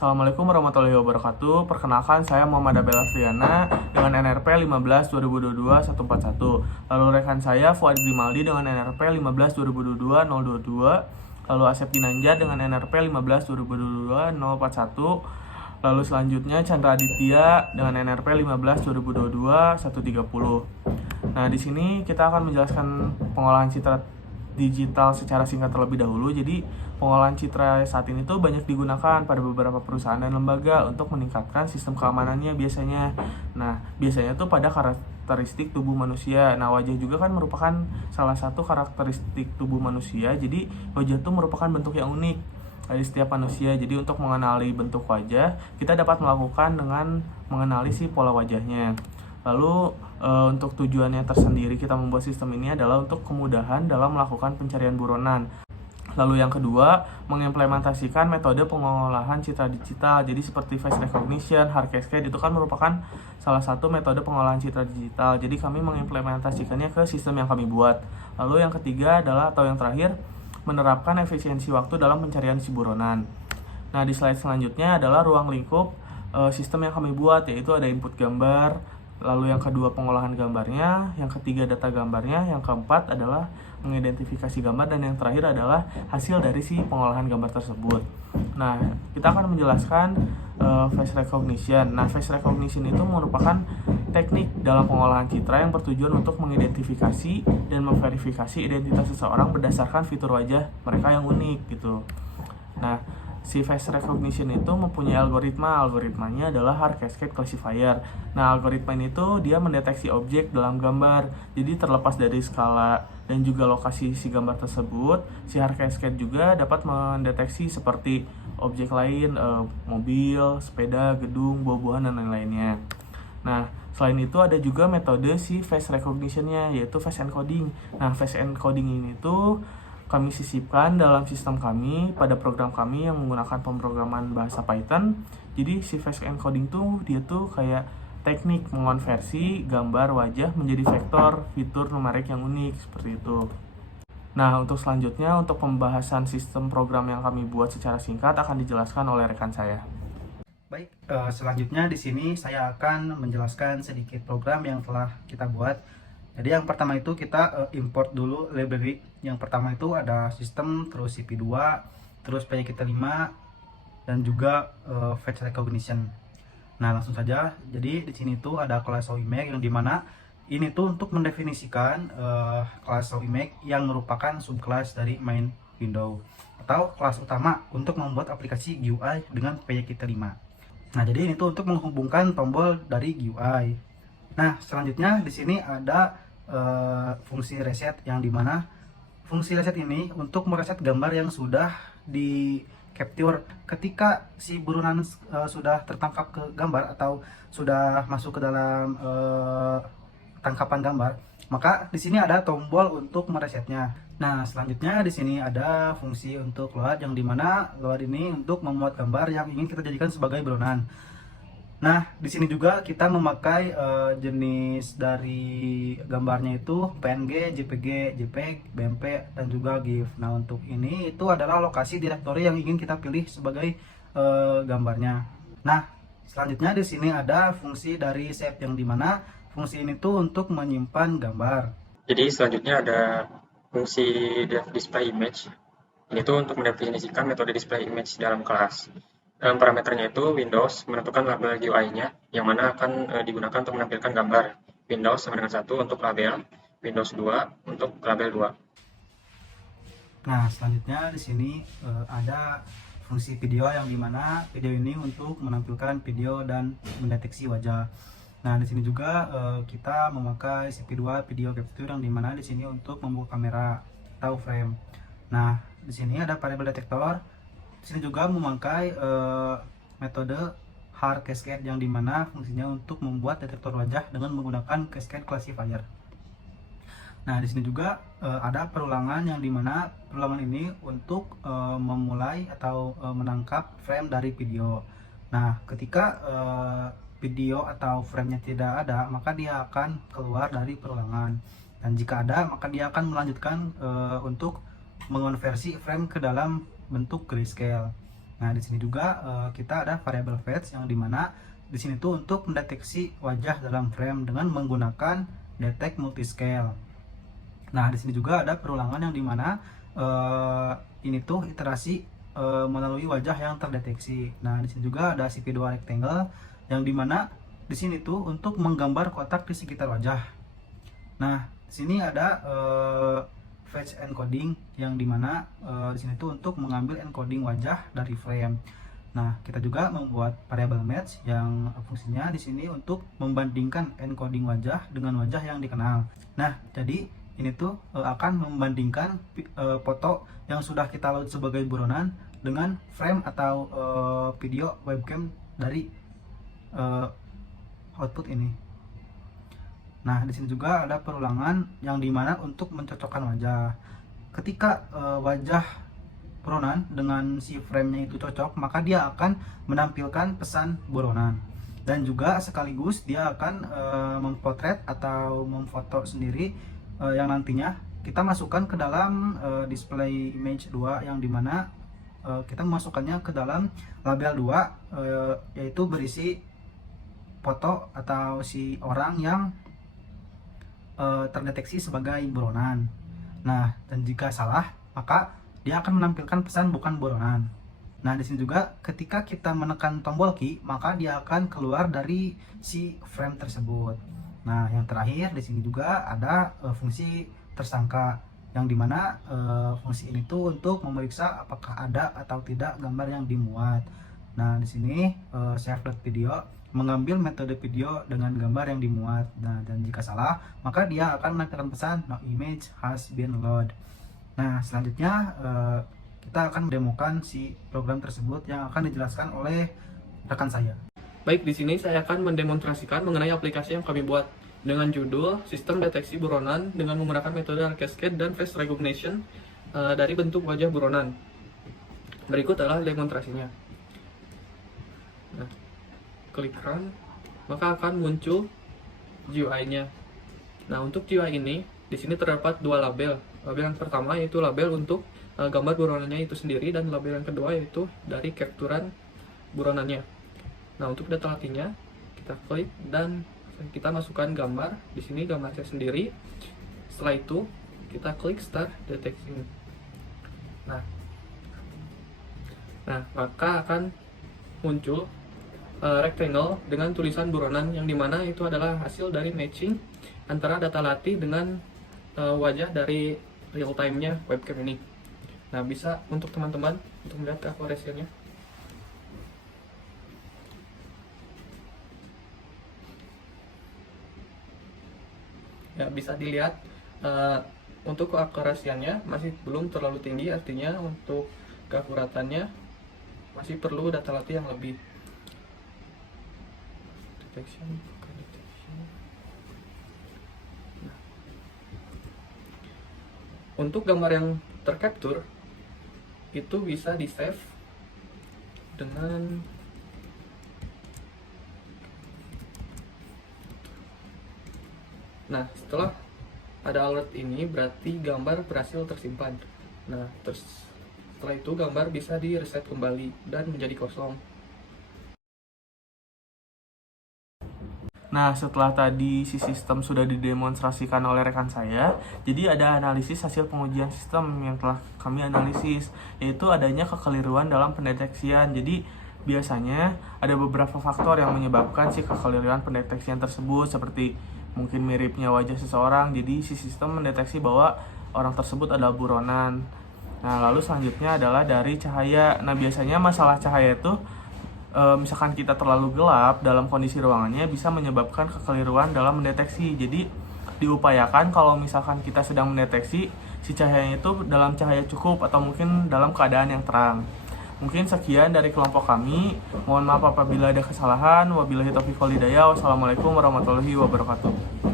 Assalamualaikum warahmatullahi wabarakatuh. Perkenalkan, saya Muhammad Abel Afriana dengan NRP 15 2022 141. Lalu rekan saya Fuad Grimaldi dengan NRP 15 2022 022. Lalu Asep Ginanjar dengan NRP 15 2022 041. Lalu selanjutnya Chandra Aditya dengan NRP 15 2022 130. Nah, di sini kita akan menjelaskan pengolahan citra digital secara singkat terlebih dahulu. Jadi, pengolahan citra saat ini tuh banyak digunakan pada beberapa perusahaan dan lembaga untuk meningkatkan sistem keamanannya biasanya. Nah, biasanya tuh pada karakteristik tubuh manusia. Nah, wajah juga kan merupakan salah satu karakteristik tubuh manusia. Jadi, wajah tuh merupakan bentuk yang unik dari setiap manusia. Jadi, untuk mengenali bentuk wajah, kita dapat melakukan dengan mengenali si pola wajahnya. Lalu untuk tujuannya tersendiri kita membuat sistem ini adalah untuk kemudahan dalam melakukan pencarian buronan. Lalu yang kedua, mengimplementasikan metode pengolahan citra digital. Jadi seperti face recognition, hard cascade itu kan merupakan salah satu metode pengolahan citra digital. Jadi kami mengimplementasikannya ke sistem yang kami buat. Lalu yang ketiga adalah atau yang terakhir, menerapkan efisiensi waktu dalam pencarian si buronan. Nah, di slide selanjutnya adalah ruang lingkup sistem yang kami buat, yaitu ada input gambar, lalu yang kedua pengolahan gambarnya, yang ketiga data gambarnya, yang keempat adalah mengidentifikasi gambar, dan yang terakhir adalah hasil dari si pengolahan gambar tersebut. Nah, kita akan menjelaskan face recognition. Nah, face recognition itu merupakan teknik dalam pengolahan citra yang bertujuan untuk mengidentifikasi dan memverifikasi identitas seseorang berdasarkan fitur wajah mereka yang unik gitu. Nah, si face recognition itu mempunyai algoritmanya adalah hard cascade classifier. Nah, algoritma ini tuh dia mendeteksi objek dalam gambar. Jadi terlepas dari skala dan juga lokasi si gambar tersebut, si hard cascade juga dapat mendeteksi seperti objek lain, mobil, sepeda, gedung, buah-buahan, dan lain-lainnya. Nah, selain itu ada juga metode si face recognition-nya, yaitu face encoding. Nah, face encoding ini tuh kami sisipkan dalam sistem kami pada program kami yang menggunakan pemrograman bahasa Python. Jadi si face encoding tuh dia tuh kayak teknik mengonversi gambar wajah menjadi vektor fitur numerik yang unik seperti itu. Nah, untuk selanjutnya untuk pembahasan sistem program yang kami buat secara singkat akan dijelaskan oleh rekan saya. Baik, selanjutnya di sini saya akan menjelaskan sedikit program yang telah kita buat. Jadi yang pertama itu kita import dulu library. Yang pertama itu ada sistem, terus CP2, terus PYKT5, dan juga face recognition. Nah, langsung saja. Jadi di sini tuh ada class image yang dimana ini tuh untuk mendefinisikan class image yang merupakan subclass dari main window atau kelas utama untuk membuat aplikasi GUI dengan PYKT5. Nah, jadi ini tuh untuk menghubungkan tombol dari GUI. Nah, selanjutnya di sini ada fungsi reset yang dimana fungsi reset ini untuk mereset gambar yang sudah di capture ketika si buronan sudah tertangkap ke gambar atau sudah masuk ke dalam tangkapan gambar, maka di sini ada tombol untuk meresetnya. Nah, selanjutnya di sini ada fungsi untuk load yang dimana load ini untuk memuat gambar yang ingin kita jadikan sebagai buronan. Nah, di sini juga kita memakai jenis dari gambarnya itu PNG, JPG, JPEG, BMP, dan juga GIF. Nah, untuk ini itu adalah lokasi direktori yang ingin kita pilih sebagai gambarnya. Nah, selanjutnya di sini ada fungsi dari save yang dimana fungsi ini tuh untuk menyimpan gambar. Jadi selanjutnya ada fungsi display image. Ini tuh untuk mendefinisikan metode display image dalam kelas. Dalam parameternya itu Windows menentukan label GUI-nya yang mana akan digunakan untuk menampilkan gambar. Windows sama dengan 1 untuk label, Windows 2 untuk label 2. Nah, selanjutnya di sini ada fungsi video yang dimana video ini untuk menampilkan video dan mendeteksi wajah. Nah, di sini juga kita memakai CP2 video capture yang dimana di sini untuk membuka kamera atau frame. Nah, di sini ada variable detector. Di sini juga memakai metode hard cascade yang dimana fungsinya untuk membuat detektor wajah dengan menggunakan cascade classifier. Nah, di sini juga ada perulangan yang dimana perulangan ini untuk memulai atau menangkap frame dari video. Nah, ketika video atau framenya tidak ada, maka dia akan keluar dari perulangan. Dan jika ada, maka dia akan melanjutkan untuk mengonversi frame ke dalam bentuk grayscale. Nah, di sini juga kita ada variable fetch yang dimana di sini tuh untuk mendeteksi wajah dalam frame dengan menggunakan detect multiscale. Nah, di sini juga ada perulangan yang dimana ini tuh iterasi melalui wajah yang terdeteksi. Nah, di sini juga ada CP2 rectangle yang dimana di sini tuh untuk menggambar kotak di sekitar wajah. Nah, di sini ada fetch encoding yang dimana di sini tuh untuk mengambil encoding wajah dari frame. Nah, kita juga membuat variable match yang fungsinya di sini untuk membandingkan encoding wajah dengan wajah yang dikenal. Nah, jadi ini tuh akan membandingkan foto yang sudah kita load sebagai buronan dengan frame atau video webcam dari output ini. Nah, di sini juga ada perulangan yang dimana untuk mencocokkan wajah. Ketika wajah buronan dengan si frame-nya itu cocok, maka dia akan menampilkan pesan buronan. Dan juga sekaligus dia akan mempotret atau memfoto sendiri yang nantinya kita masukkan ke dalam display image 2 yang dimana kita memasukkannya ke dalam label 2 yaitu berisi foto atau si orang yang terdeteksi sebagai buronan. Nah, dan jika salah, maka dia akan menampilkan pesan bukan buronan. Nah, di sini juga ketika kita menekan tombol key, maka dia akan keluar dari si frame tersebut. Nah, yang terakhir di sini juga ada fungsi tersangka yang dimana fungsi ini tuh untuk memeriksa apakah ada atau tidak gambar yang dimuat. Nah, di sini save.video mengambil metode video dengan gambar yang dimuat. Nah, dan jika salah, maka dia akan menampilkan pesan no image has been load. Nah, selanjutnya kita akan mendemokan si program tersebut yang akan dijelaskan oleh rekan saya. Baik, di sini saya akan mendemonstrasikan mengenai aplikasi yang kami buat dengan judul Sistem Deteksi Buronan dengan menggunakan metode Cascade dan Face Recognition dari bentuk wajah buronan. Berikut adalah demonstrasinya. Nah, klik run, maka akan muncul GUI-nya. Nah, untuk GUI ini, di sini terdapat dua label. Label yang pertama yaitu label untuk gambar buronannya itu sendiri, dan label yang kedua yaitu dari capturan buronannya. Nah, untuk data latihnya, kita klik dan kita masukkan gambar. Di sini gambar saya sendiri. Setelah itu, kita klik Start Detection. Nah, maka akan muncul rectangle dengan tulisan buronan yang dimana itu adalah hasil dari matching antara data latih dengan wajah dari real time-nya webcam ini. Nah, bisa untuk teman-teman untuk melihat akurasinya. Ya, bisa dilihat untuk keakurasiannya masih belum terlalu tinggi, artinya untuk keakuratannya masih perlu data latih yang lebih. Nah, untuk gambar yang tercapture itu bisa di save dengan setelah ada alert ini berarti gambar berhasil tersimpan. Nah, terus setelah itu gambar bisa di reset kembali dan menjadi kosong. Nah, setelah tadi si sistem sudah didemonstrasikan oleh rekan saya, jadi ada analisis hasil pengujian sistem yang telah kami analisis, yaitu adanya kekeliruan dalam pendeteksian. Jadi, biasanya ada beberapa faktor yang menyebabkan si kekeliruan pendeteksian tersebut, seperti mungkin miripnya wajah seseorang, jadi si sistem mendeteksi bahwa orang tersebut adalah buronan. Nah, lalu selanjutnya adalah dari cahaya. Nah, biasanya masalah cahaya itu misalkan kita terlalu gelap dalam kondisi ruangannya bisa menyebabkan kekeliruan dalam mendeteksi. Jadi diupayakan kalau misalkan kita sedang mendeteksi si cahayanya itu dalam cahaya cukup atau mungkin dalam keadaan yang terang. Mungkin sekian dari kelompok kami. Mohon maaf apabila ada kesalahan. Wabillahi taufiq wal hidayah. Wassalamualaikum warahmatullahi wabarakatuh.